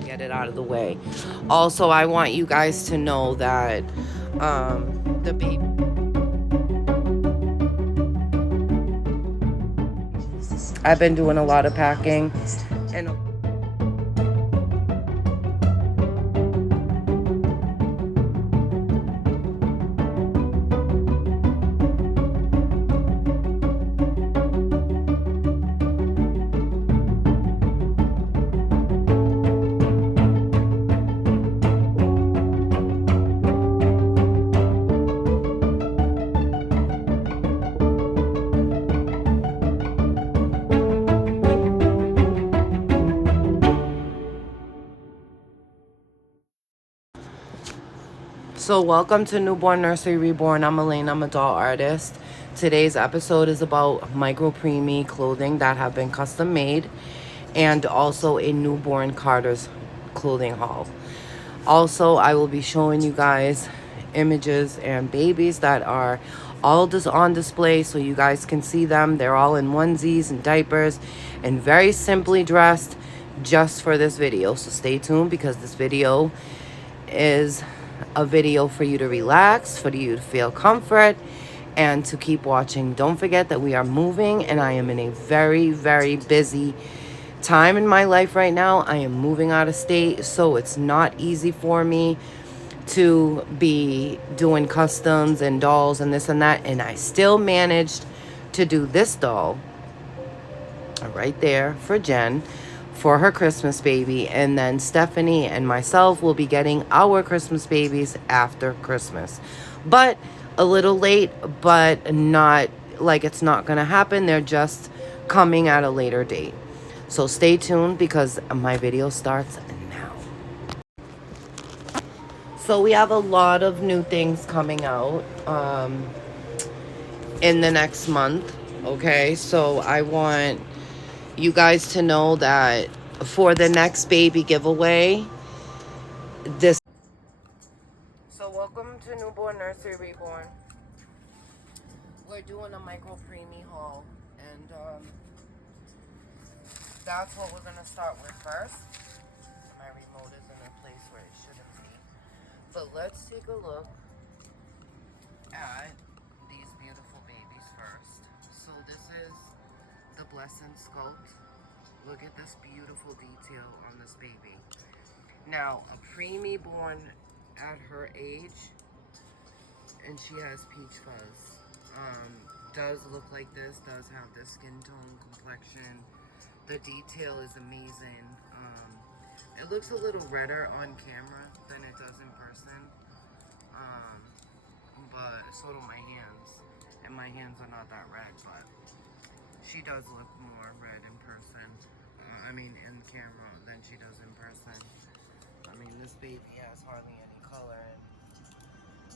Get it out of the way. Also, I want you guys to know that the baby. I've been doing a lot of packing and. So, welcome to Newborn Nursery Reborn. I'm Elaine, I'm a doll artist. Today's episode is about micro preemie clothing that have been custom made and also a newborn Carter's clothing haul. Also, I will be showing you guys images and babies that are all just on display so you guys can see them. They're all in onesies and diapers and very simply dressed just for this video. So stay tuned because this video is a video for you to relax, for you to feel comfort, and to keep watching. Don't forget that we are moving and I am in a very, very busy time in my life right now. I am moving out of state, so it's not easy for me to be doing customs and dolls and this and that. And I still managed to do this doll right there for Jen for her Christmas baby, and then Stephanie and myself will be getting our Christmas babies after Christmas. But a little late, but not like it's not gonna happen. They're just coming at a later date. So stay tuned because my video starts now. So we have a lot of new things coming out in the next month. Okay, so I want you guys to know that for the next baby giveaway, this. So welcome to Newborn Nursery Reborn. We're doing a micro preemie haul, and that's what we're gonna start with first. My remote is in a place where it shouldn't be, but let's take a look at these beautiful babies first. So this is the Blessing Sculpt. Look at this beautiful detail on this baby. Now, a preemie born at her age, and she has peach fuzz. Does look like this, does have this skin tone, complexion. The detail is amazing. It looks a little redder on camera than it does in person. But so do my hands. And my hands are not that red, but she does look more red in person. I mean, in camera than she does in person. I mean, this baby has hardly any color.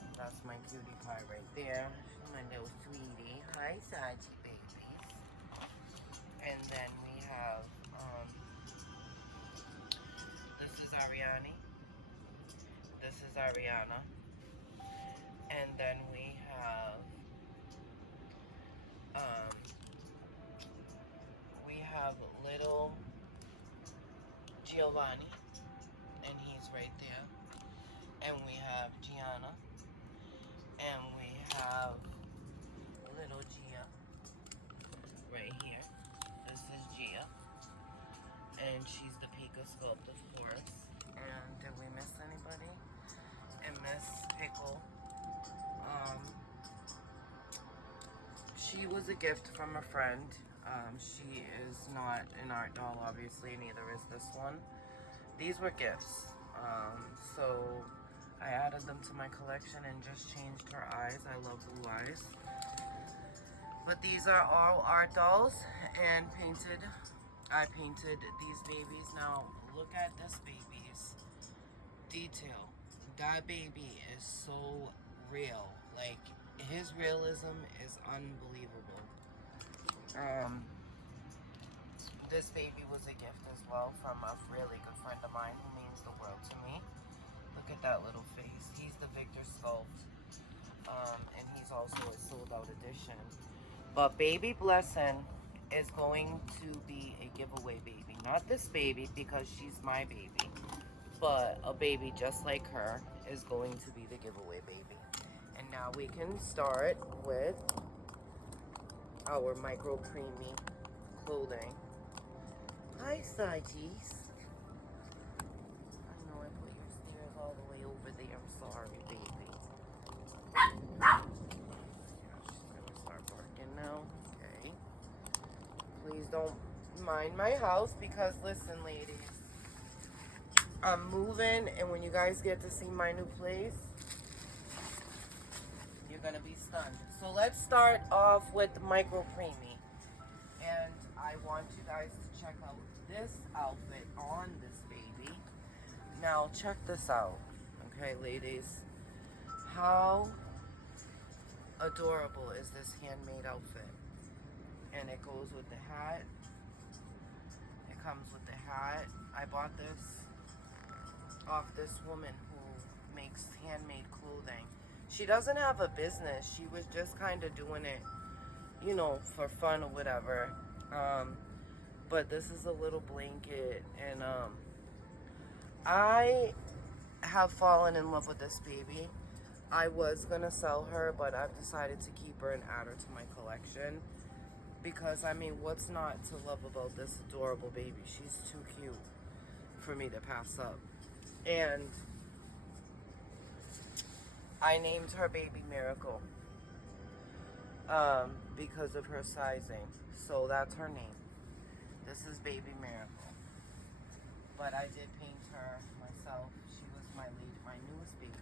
And that's my cutie pie right there. My little sweetie. Hi, Sachi babies. And then we have, this is Ariani. This is Ariana. And then we um, have little Giovanni, and he's right there. And we have Gianna, and we have little Gia right here. This is Gia, and she's the Pika Sculpt, of course. And did we miss anybody? And Miss Pickle. She was a gift from a friend. She is not an art doll, obviously, neither is this one. These were gifts. So I added them to my collection and just changed her eyes. I love blue eyes. But these are all art dolls and painted. I painted these babies. Now look at this baby's detail. That baby is so real. Like, his realism is unbelievable. This baby was a gift as well from a really good friend of mine who means the world to me. Look at that little face. He's the Victor Sculpt. And he's also a sold out edition. But Baby Blessing is going to be a giveaway baby. Not this baby because she's my baby. but a baby just like her is going to be the giveaway baby. And now we can start with our micro preemie clothing. Hi, Saji's. I know I put your stairs all the way over there. I'm sorry, baby. She's gonna start barking now. Okay. Please don't mind my house because listen, ladies, I'm moving, and when you guys get to see my new place, you're gonna be stunned. So let's start off with micro preemie. And I want you guys to check out this outfit on this baby. Now check this out, okay, ladies. How adorable is this handmade outfit? And it goes with the hat. It comes with the hat. I bought this off this woman who makes handmade clothing. She doesn't have a business. She was just kind of doing it, you know, for fun or whatever. But this is a little blanket, and I have fallen in love with this baby. I was gonna sell her, but I've decided to keep her and add her to my collection because, I mean, what's not to love about this adorable baby? She's too cute for me to pass up. And I named her Baby Miracle because of her sizing. So that's her name. This is Baby Miracle. But I did paint her myself. She was my newest baby.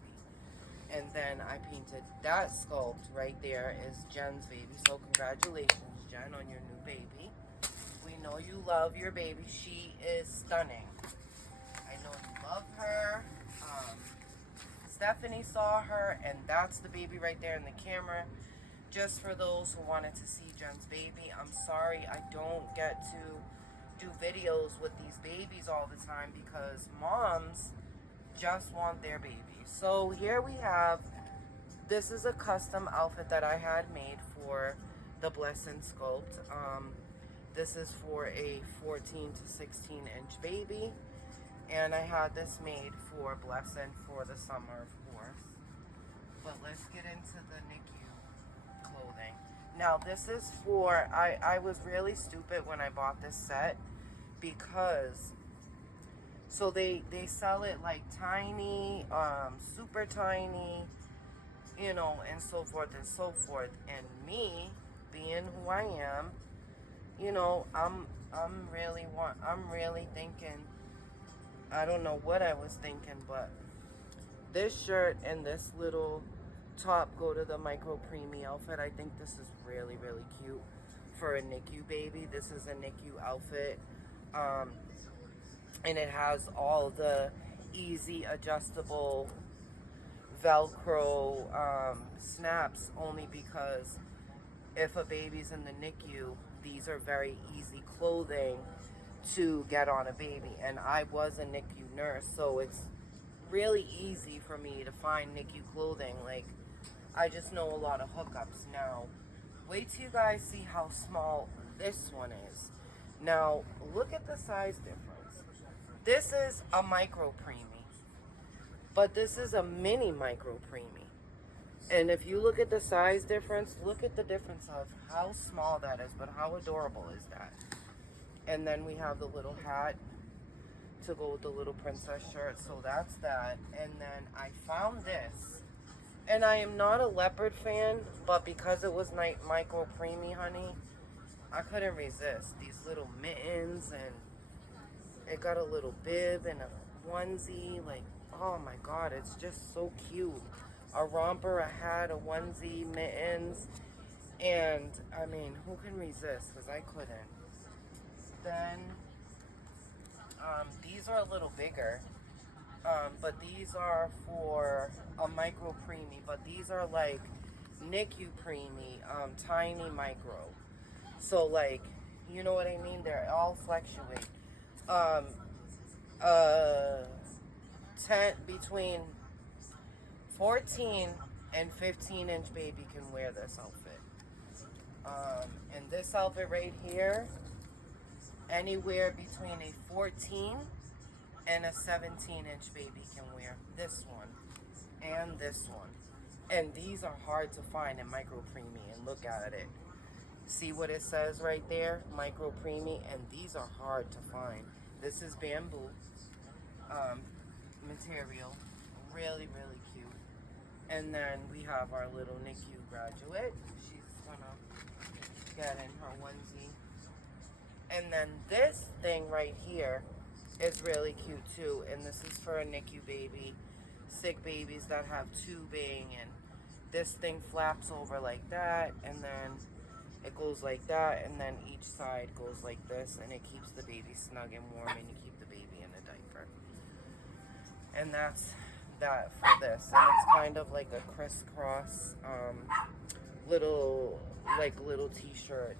And then I painted that sculpt right there is Jen's baby. So congratulations, Jen, on your new baby. We know you love your baby. She is stunning. I know you love her. Stephanie saw her, and that's the baby right there in the camera. Just for those who wanted to see Jen's baby, I'm sorry I don't get to do videos with these babies all the time because moms just want their baby. So here we have, this is a custom outfit that I had made for the Blessing sculpt. This is for a 14 to 16 inch baby. And I had this made for Blessing for the summer, of course. But let's get into the NICU clothing. Now this is for, I was really stupid when I bought this set because, so they sell it like tiny, super tiny, you know, and so forth and so forth. And me, being who I am, you know, I'm really thinking, I don't know what I was thinking, but this shirt and this little top go to the micro preemie outfit. I think this is really, really cute for a NICU baby. This is a NICU outfit. And it has all the easy adjustable Velcro snaps, only because if a baby's in the NICU, these are very easy clothing to get on a baby. And I was a NICU nurse, so it's really easy for me to find NICU clothing. Like, I just know a lot of hookups. Now, wait till you guys see how small this one is. Now, look at the size difference. This is a micro preemie, but this is a mini micro preemie. And if you look at the size difference, look at the difference of how small that is, but how adorable is that? And then we have the little hat to go with the little princess shirt, so that's that. And then I found this, and I am not a leopard fan, but because it was micro preemie, honey, I couldn't resist. These little mittens, and it got a little bib and a onesie. Like, oh my god, it's just so cute. A romper, a hat, a onesie, mittens, and I mean, who can resist? Because I couldn't. Then these are a little bigger, but these are for a micro preemie, but these are like NICU preemie, tiny micro. So like, you know what I mean? They're all fluctuate. 10 between 14 and 15 inch baby can wear this outfit. And this outfit right here, anywhere between a 14 And a 17-inch baby can wear this one and this one. And these are hard to find in micro preemie. And look at it. See what it says right there? Micro preemie. And these are hard to find. This is bamboo material. Really, really cute. And then we have our little NICU graduate. She's gonna get in her onesie. And then this thing right here is really cute too. And this is for a NICU baby, sick babies that have tubing. And this thing flaps over like that. And then it goes like that. And then each side goes like this. And it keeps the baby snug and warm. And you keep the baby in a diaper. And that's that for this. And it's kind of like a crisscross little t-shirt.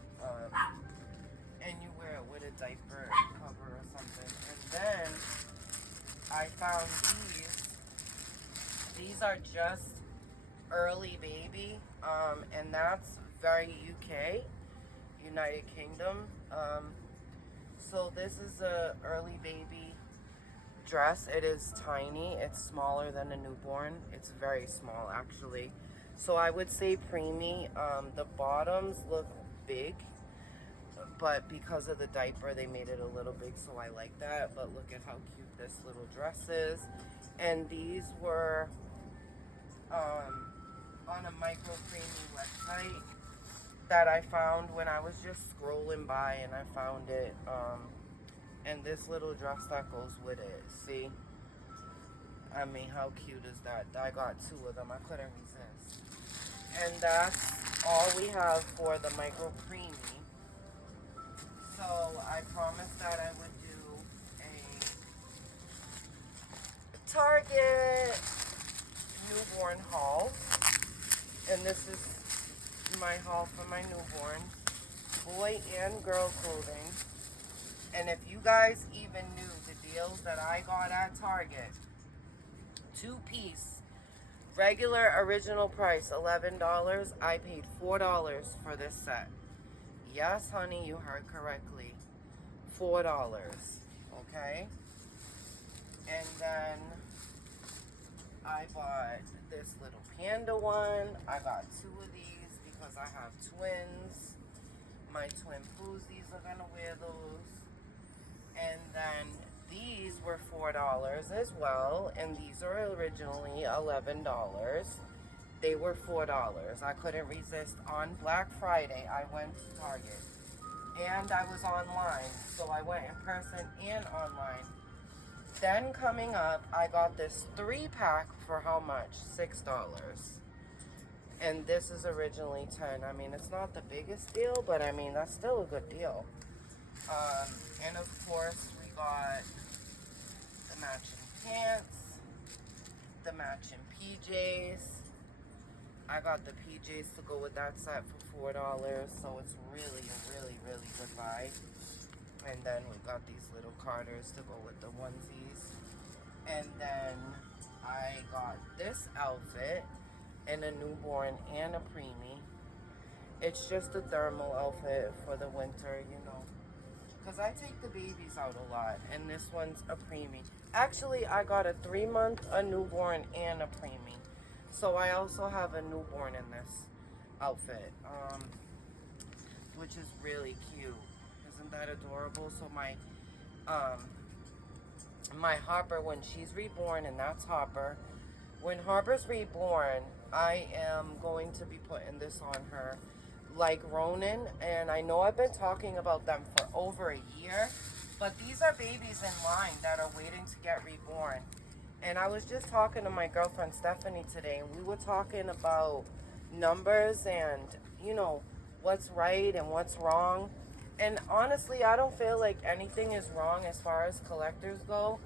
And you wear it with a diaper cover or something. And then I found these. These are just early baby. And that's very UK, United Kingdom. So this is a early baby dress. It is tiny. It's smaller than a newborn. It's very small actually. So I would say preemie. The bottoms look big, but because of the diaper they made it a little big, so I like that. But look at how cute this little dress is. And these were on a micro preemie website that I found when I was just scrolling by, and I found it. And this little dress that goes with it, see? I mean, how cute is that? I got 2 of them. I couldn't resist. And that's all we have for the micro preemie. So I promised that I would do a Target newborn haul. And this is my haul for my newborn. Boy and girl clothing. And if you guys even knew the deals that I got at Target, 2-piece, regular original price $11, I paid $4 for this set. Yes, honey, you heard correctly. $4, okay? And then I bought this little panda one. I got 2 of these because I have twins. My twin poozies are gonna wear those. And then these were $4 as well, and these are originally $11. They were $4. I couldn't resist. On Black Friday, I went to Target, and I was online, so I went in person and online. Then coming up, I got this 3-pack for how much? $6. And this is originally $10. I mean, it's not the biggest deal, but I mean, that's still a good deal. And of course, we got the matching pants, the matching PJs. I got the PJs to go with that set for $4, so it's really a really good buy. And then we got these little Carters to go with the onesies. And then I got this outfit in a newborn and a preemie. It's just a thermal outfit for the winter, you know, because I take the babies out a lot. And this one's a preemie. Actually, I got a 3-month, a newborn, and a preemie. So I also have a newborn in this outfit, which is really cute. Isn't that adorable? So my Harper, when she's reborn, and that's Harper, when Harper's reborn, I am going to be putting this on her, like Ronin. And I know I've been talking about them for over a year, but these are babies in line that are waiting to get reborn. And I was just talking to my girlfriend Stephanie today, and we were talking about numbers and, you know, what's right and what's wrong. And honestly, I don't feel like anything is wrong as far as collectors go.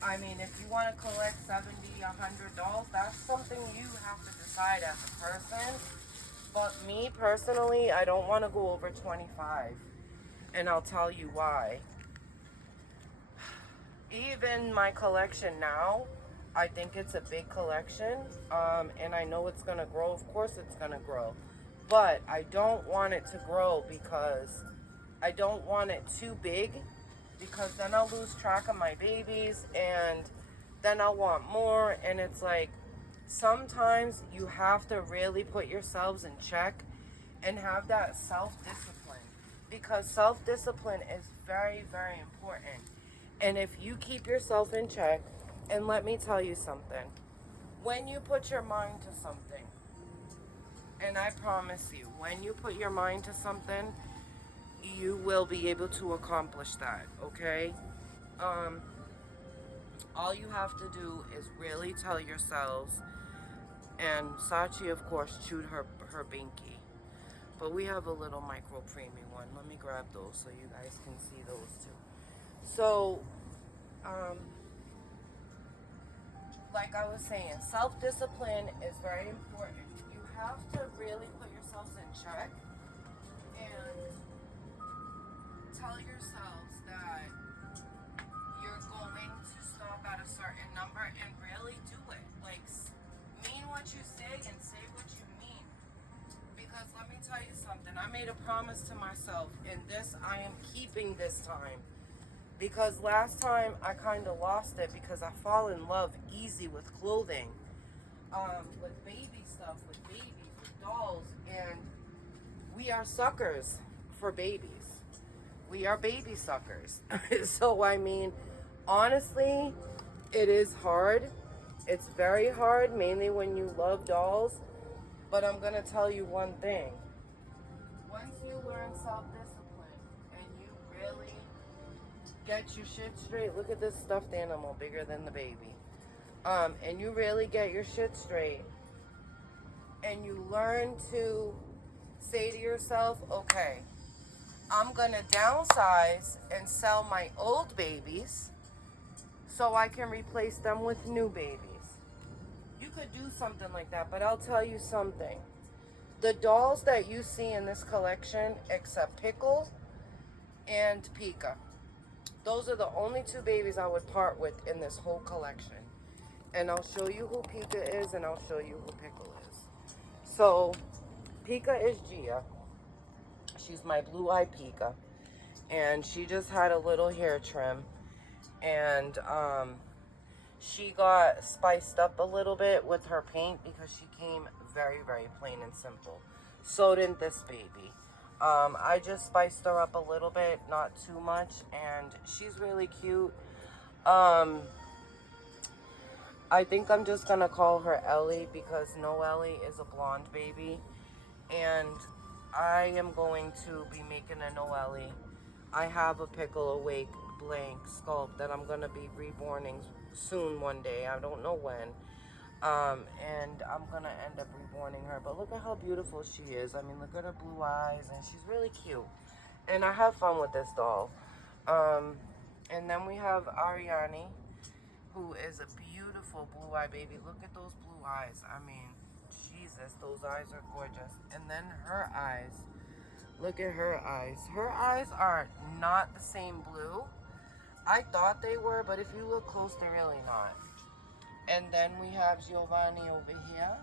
I mean, if you want to collect $70, $100, that's something you have to decide as a person. But me personally, I don't want to go over 25. And I'll tell you why. Even my collection now, I think it's a big collection. And I know it's going to grow. Of course it's going to grow. But I don't want it to grow because I don't want it too big because then I'll lose track of my babies and then I'll want more. And it's like, sometimes you have to really put yourselves in check and have that self-discipline, because self-discipline is very, very important. And if you keep yourself in check, and let me tell you something, when you put your mind to something, and I promise you, when you put your mind to something, you will be able to accomplish that, okay? All you have to do is really tell yourselves, and Sachi, of course, chewed her binky. But we have a little micro preemie one. Let me grab those so you guys can see those too. So, like I was saying, self-discipline is very important. You have to really put yourselves in check and tell yourselves that you're going to stop at a certain number and really do it. Like, mean what you say and say what you mean. Because let me tell you something, I made a promise to myself, and this I am keeping this time. Because last time I kind of lost it because I fall in love easy with clothing, with baby stuff, with babies, with dolls, and we are suckers for babies. We are baby suckers. So, I mean, honestly, it is hard. It's very hard, mainly when you love dolls. But I'm going to tell you one thing. Once you learn self-discipline and you really get your shit straight, look at this stuffed animal bigger than the baby. And you really get your shit straight and you learn to say to yourself, okay, I'm going to downsize and sell my old babies so I can replace them with new babies. You could do something like that, but I'll tell you something. The dolls that you see in this collection, except Pickle and Pika, those are the only two babies I would part with in this whole collection. And I'll show you who Pika is and I'll show you who Pickle is. So, Pika is Gia. She's my blue-eyed Pika. And she just had a little hair trim. And she got spiced up a little bit with her paint because she came very, very plain and simple. So did this baby. I just spiced her up a little bit, not too much, and she's really cute. I think I'm just gonna call her Ellie because Noelle is a blonde baby, and I am going to be making a Noelle. I have a Pickle Awake blank sculpt that I'm gonna be reborning soon one day. I don't know when. And I'm gonna end up reborning her. But look at how beautiful she is. I mean, look at her blue eyes, and she's really cute. And I have fun with this doll. And then we have Ariani, who is a beautiful blue-eyed baby. Look at those blue eyes. I mean, Jesus, those eyes are gorgeous. And then her eyes. Look at her eyes. Her eyes are not the same blue. I thought they were, but if you look close, they're really not. And then we have Giovanni over here.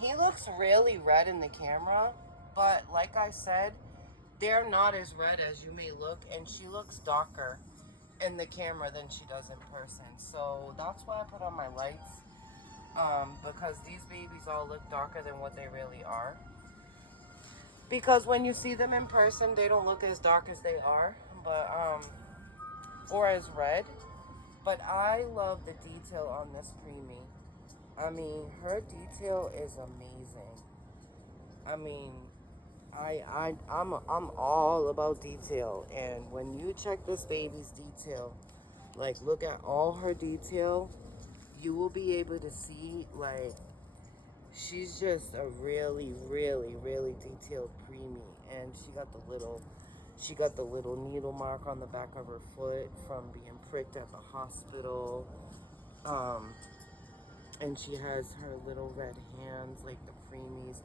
He looks really red in the camera, but like I said, they're not as red as you may look, and she looks darker in the camera than she does in person. So that's why I put on my lights, because these babies all look darker than what they really are. Because when you see them in person, they don't look as dark as they are, but or as red. But I love the detail on this preemie. I mean, her detail is amazing. I mean, I'm all about detail. And when you check this baby's detail, like look at all her detail, you will be able to see like she's just a really, really, really detailed preemie. And she got the little needle mark on the back of her foot from being pricked at the hospital. And she has her little red hands like the preemies.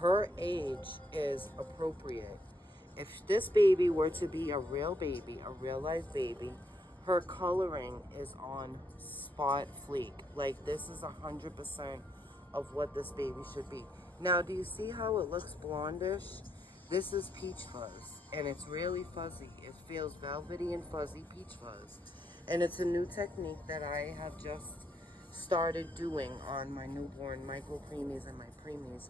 Her age is appropriate. If this baby were to be a real baby, a real life baby, her coloring is on spot fleek. Like this is 100% of what this baby should be. Now, do you see how it looks blondish? This is peach fuzz, and it's really fuzzy. It feels velvety and fuzzy peach fuzz. And it's a new technique that I have just started doing on my newborn micro preemies and my preemies.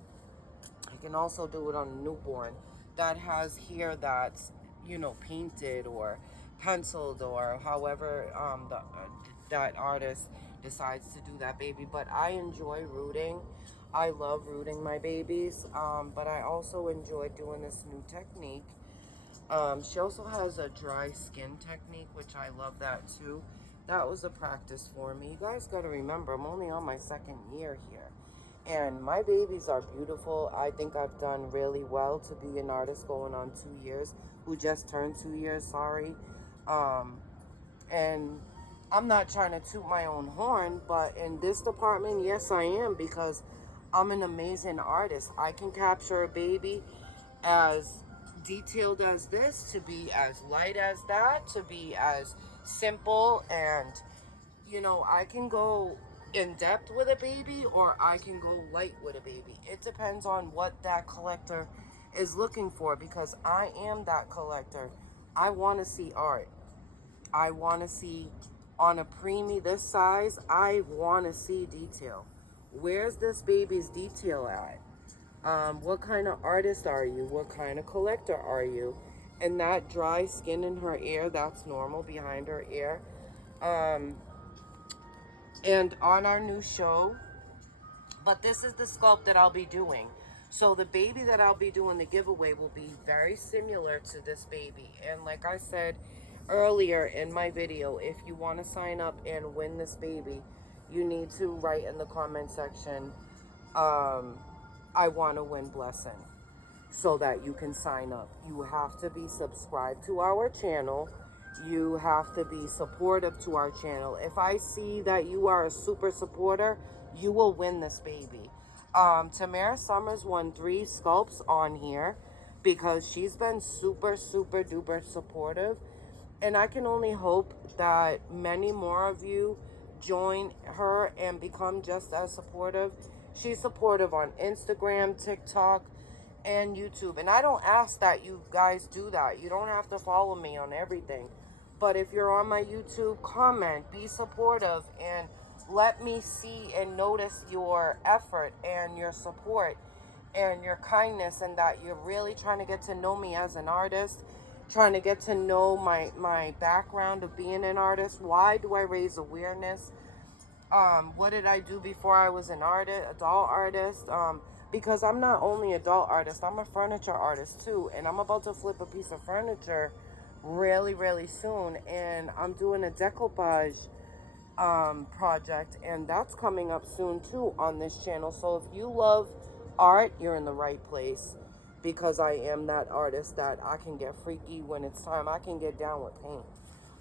I can also do it on a newborn that has hair that's, you know, painted or penciled or however that artist decides to do that baby. But I enjoy rooting. I love rooting my babies, but I also enjoy doing this new technique. She also has a dry skin technique, which I love that too. That was a practice for me. You guys got to remember, I'm only on my second year here. And my babies are beautiful. I think I've done really well to be an artist going on 2 years, who just turned 2 years, sorry. And I'm not trying to toot my own horn, but in this department, yes, I am, because I'm an amazing artist. I can capture a baby as detailed as this, to be as light as that, to be as simple, and you know, I can go in depth with a baby or I can go light with a baby. It depends on what that collector is looking for, because I am that collector. I want to see art. I want to see, on a preemie this size, I want to see detail. Where's this baby's detail at? What kind of artist are you? What kind of collector are you? And that dry skin in her ear, that's normal behind her ear. And on our new show, but this is the sculpt that I'll be doing. So the baby that I'll be doing the giveaway will be very similar to this baby. And like I said earlier in my video, if you want to sign up and win this baby, you need to write in the comment section, I want to win Blessing, so that you can sign up. You have to be subscribed to our channel. You have to be supportive to our channel. If I see that you are a super supporter, you will win this baby. Tamara Summers won 3 sculpts on here because she's been super, super duper supportive. And I can only hope that many more of you join her and become just as supportive. She's supportive on Instagram, TikTok, and YouTube. And I don't ask that you guys do that. You don't have to follow me on everything. But if you're on my YouTube, comment, be supportive, and let me see and notice your effort and your support and your kindness, and that you're really trying to get to know me as an artist, trying to get to know my background of being an artist. Why do I raise awareness? What did I do before I was an artist, adult artist? Because I'm not only adult artist, I'm a furniture artist too, and I'm about to flip a piece of furniture really, really soon, and I'm doing a decoupage project, and that's coming up soon too on this channel. So if you love art, you're in the right place, because I am that artist that I can get freaky when it's time. I can get down with paint.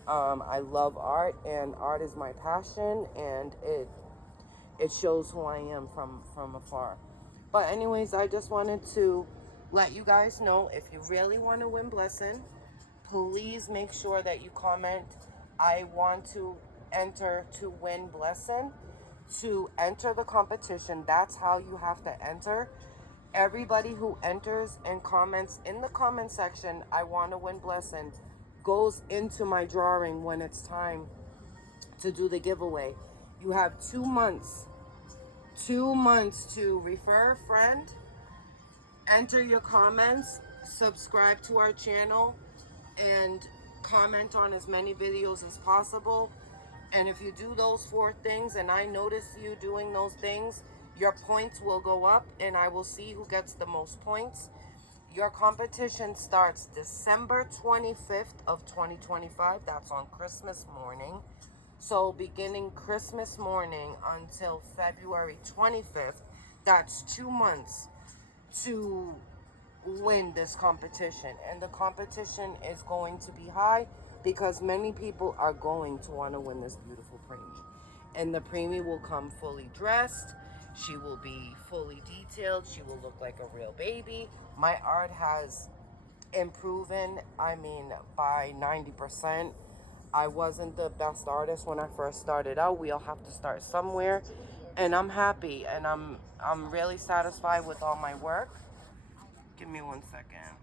I love art, and art is my passion, and it shows who I am from afar. But anyways, I just wanted to let you guys know, if you really want to win Blessing, please make sure that you comment, I want to enter to win Blessing. To enter the competition, that's how you have to enter. Everybody who enters and comments in the comment section, I want to win Blessing, goes into my drawing when it's time to do the giveaway. You have 2 months. 2 months to refer a friend, enter your comments, subscribe to our channel, and comment on as many videos as possible. And if you do those 4 things and I notice you doing those things, your points will go up, and I will see who gets the most points. Your competition starts December 25th of 2025. That's on Christmas morning. So beginning Christmas morning until February 25th, that's 2 months to win this competition. And the competition is going to be high, because many people are going to want to win this beautiful preemie. And the preemie will come fully dressed. She will be fully detailed. She will look like a real baby. My art has improved, I mean, by 90%. I wasn't the best artist when I first started out. We all have to start somewhere. And I'm happy, and I'm really satisfied with all my work. Give me 1 second.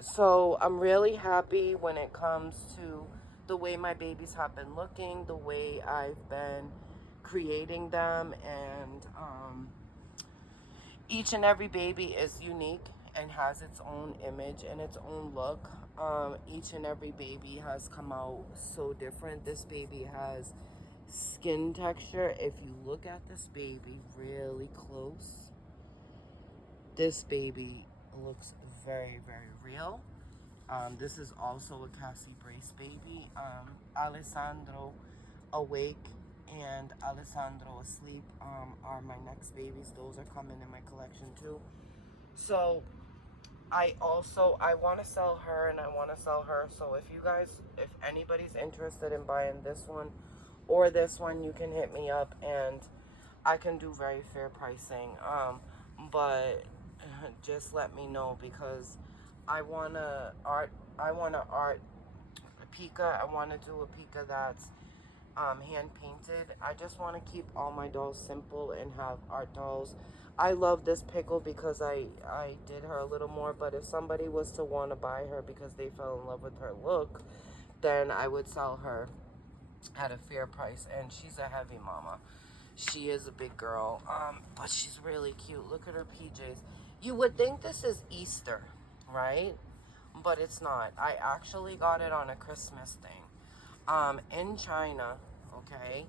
So I'm really happy when it comes to the way my babies have been looking, the way I've been creating them, and each and every baby is unique and has its own image and its own look. Each and every baby has come out so different. This baby has skin texture. If you look at this baby really close, this baby looks very, very real. This is also a Cassie Brace baby. Alessandro Awake and Alessandro Asleep are my next babies. Those are coming in my collection too. So I want to sell her and I want to sell her. So if anybody's interested in buying this one or this one, you can hit me up and I can do very fair pricing. But just let me know because I want to art a Pika. I want to do a Pika that's hand painted. I just want to keep all my dolls simple and have art dolls. I love this pickle because I did her a little more, but if somebody was to want to buy her because they fell in love with her look, then I would sell her at a fair price. And she's a heavy mama. She is a big girl, but she's really cute. Look at her PJs. You would think this is Easter, right? But it's not. I actually got it on a Christmas thing. In China, okay,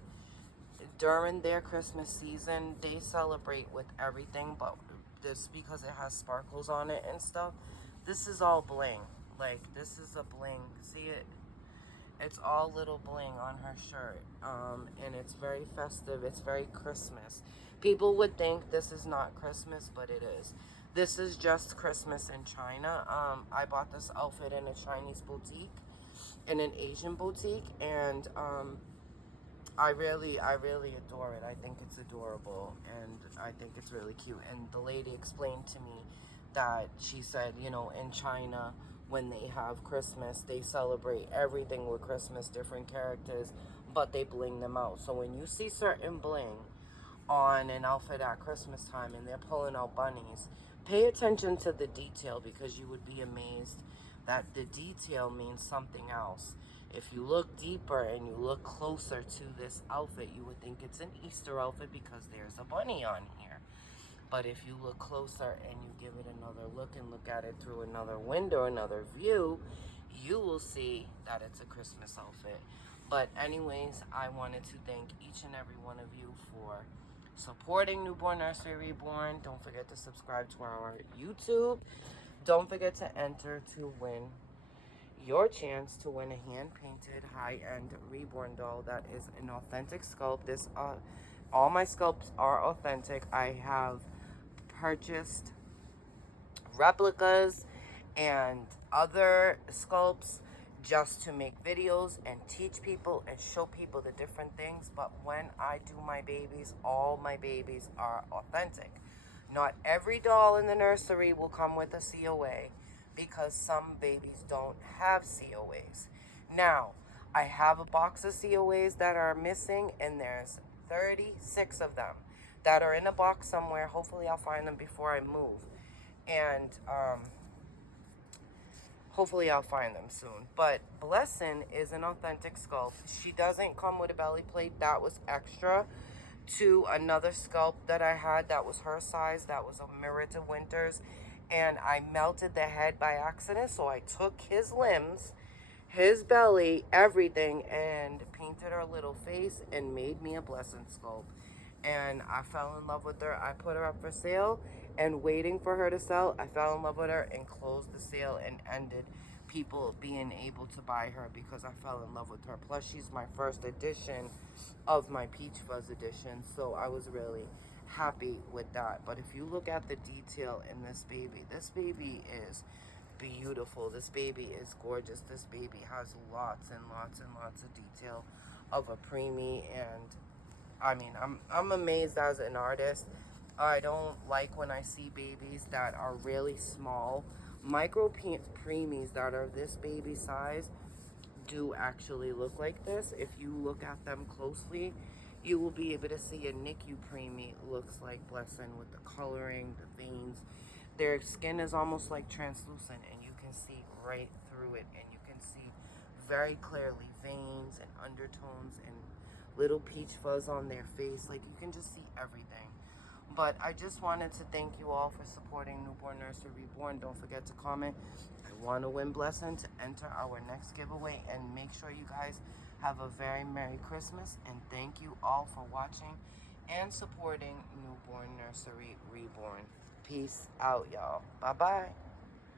during their Christmas season, they celebrate with everything, but this, because it has sparkles on it and stuff, this is all bling. Like, this is a bling. See it? It's all little bling on her shirt. And it's very festive. It's very Christmas. People would think this is not Christmas, but it is. This is just Christmas in China. I bought this outfit in a Chinese boutique, in an Asian boutique, and I really adore it. I think it's adorable, and I think it's really cute. And the lady explained to me that she said, you know, in China, when they have Christmas, they celebrate everything with Christmas, different characters, but they bling them out. So when you see certain bling on an outfit at Christmas time and they're pulling out bunnies, pay attention to the detail because you would be amazed that the detail means something else. If you look deeper and you look closer to this outfit, you would think it's an Easter outfit because there's a bunny on here. But if you look closer and you give it another look and look at it through another window, another view, you will see that it's a Christmas outfit. But anyways, I wanted to thank each and every one of you for supporting Newborn Nursery Reborn. Don't forget to subscribe to our YouTube. Don't forget to enter to win your chance to win a hand-painted high-end reborn doll that is an authentic sculpt. All my sculpts are authentic. I have purchased replicas and other sculpts just to make videos and teach people and show people the different things. But when I do my babies, all my babies are authentic. Not every doll in the nursery will come with a COA because some babies don't have COAs. Now, I have a box of COAs that are missing, and there's 36 of them that are in a box somewhere. Hopefully I'll find them before I move. And hopefully I'll find them soon. But Blessing is an authentic sculpt. She doesn't come with a belly plate. That was extra to another sculpt that I had that was her size. That was a mirror to Winter's. And I melted the head by accident. So I took his limbs, his belly, everything, and painted her little face and made me a Blessing sculpt. And I fell in love with her. I put her up for sale, and waiting for her to sell, I fell in love with her and closed the sale and ended people being able to buy her because I fell in love with her. Plus, she's my first edition of my Peach Fuzz edition, so I was really happy with that. But if you look at the detail in this baby is beautiful. This baby is gorgeous. This baby has lots and lots and lots of detail of a preemie, and I mean, I'm amazed as an artist. I don't like when I see babies that are really small. Micro preemies that are this baby size do actually look like this. If you look at them closely, you will be able to see a NICU preemie looks like Blessing with the coloring, the veins. Their skin is almost like translucent, and you can see right through it, and you can see very clearly veins and undertones and little peach fuzz on their face. Like, you can just see everything. But I just wanted to thank you all for supporting Newborn Nursery Reborn. Don't forget to comment, I want to win Blessing, to enter our next giveaway. And make sure you guys have a very Merry Christmas. And thank you all for watching and supporting Newborn Nursery Reborn. Peace out, y'all. Bye-bye.